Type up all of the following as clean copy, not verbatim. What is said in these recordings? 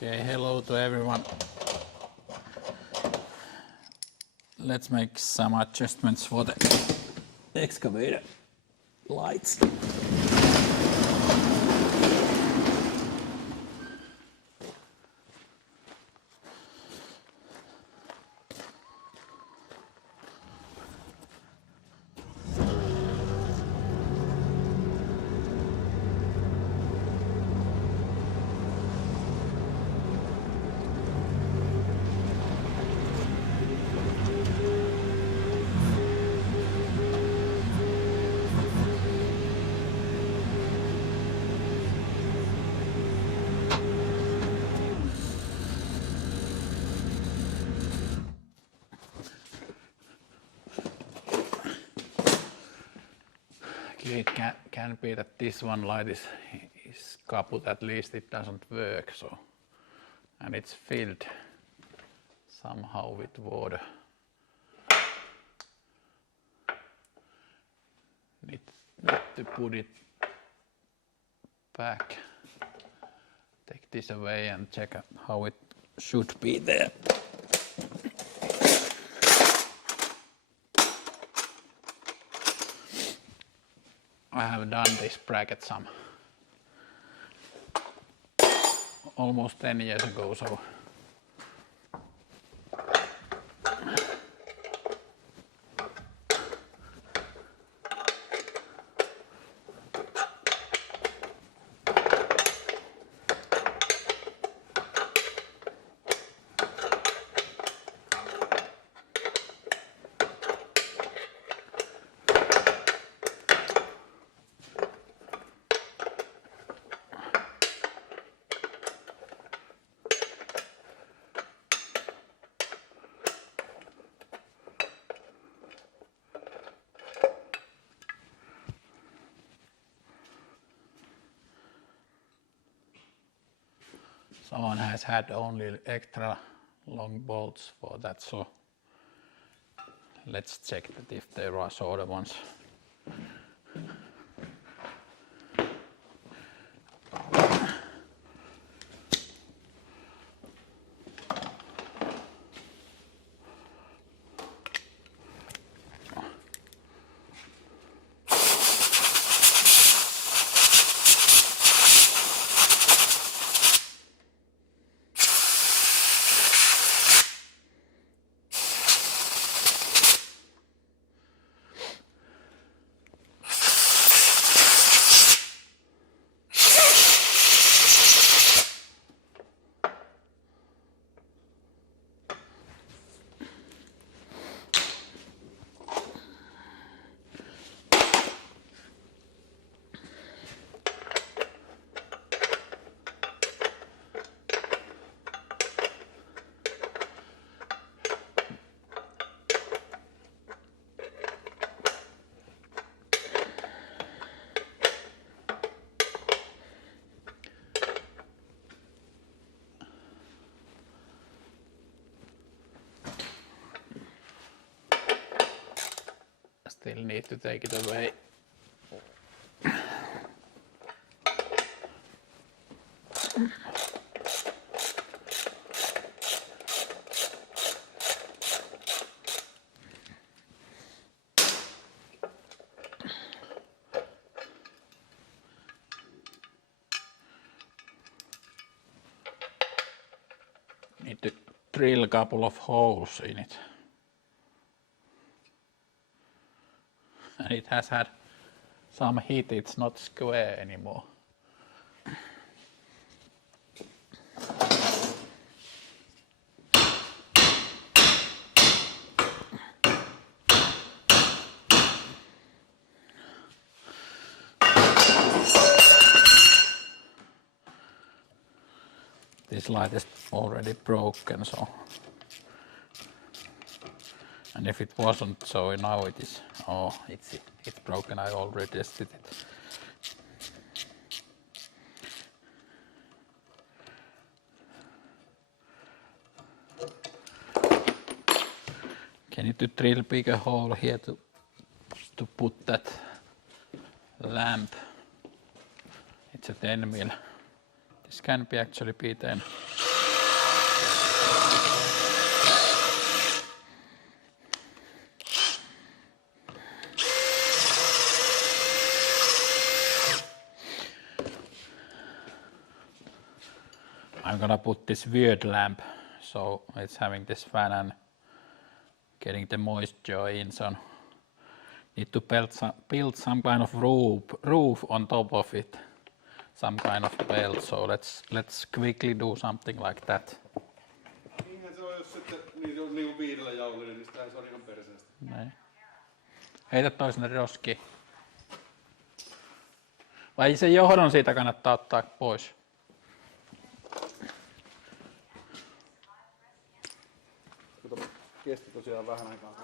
Okay, hello to everyone. Let's make some adjustments for the excavator lights. Okay, it can be that this one light is kaput, at least it doesn't work, so, and it's filled somehow with water. Need to put it back, take this away and check how it should be there. I have done this bracket almost 10 years ago, so someone has had only extra long bolts for that, so let's check that if there are shorter ones. Still need to take it away. Need to drill a couple of holes in it. And it has had some heat, it's not square anymore. This light is already broken, so, and if it wasn't, so now it is. Oh, it's broken. I already tested it. Can you drill bigger hole here to put that lamp? It's a 10 mil. This can be actually be 10. I'm gonna put this weird lamp, so it's having this fan and getting the moisture in, so need to build some kind of roof on top of it, some kind of belt, so let's quickly do something like that. Niinhän se on, jos sitten niin 5 jaullinen, niin sitähän se on ihan perseestä. Näin. Heitä toisen roskiin. Vai se johdon siitä kannattaa ottaa pois? Kesti tosiaan vähän aikaa.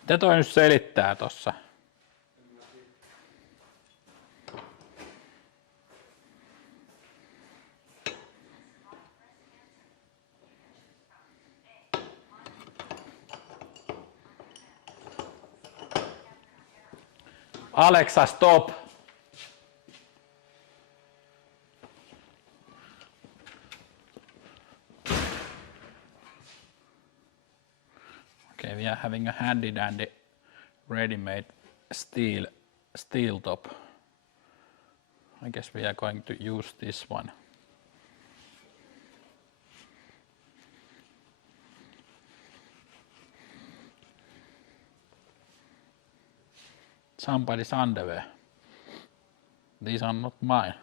Mitä toi nyt selittää tossa? Alexa, stop! Okay, we are having a handy dandy ready-made steel top. I guess we are going to use this one. Somebody's underwear. These are not mine.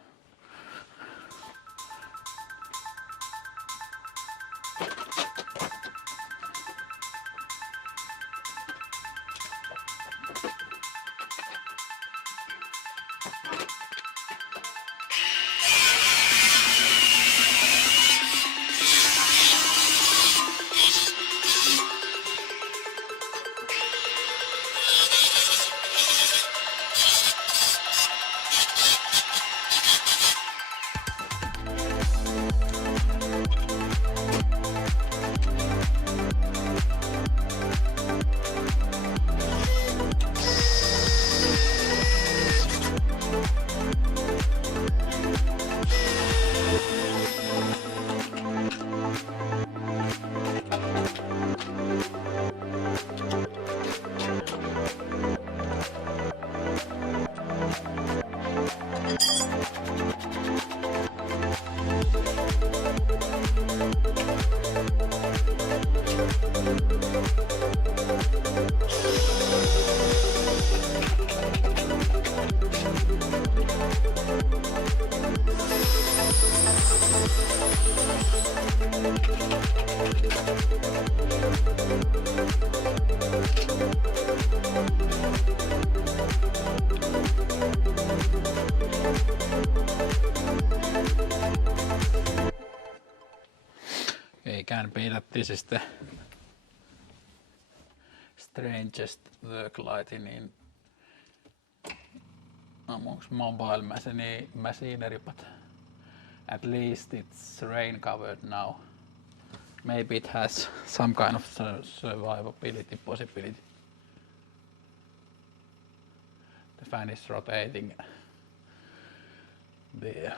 Okay, can be that this is the strangest work lighting amongst mobile machinery, but at least it's rain covered now. Maybe it has some kind of survivability possibility. The fan is rotating there.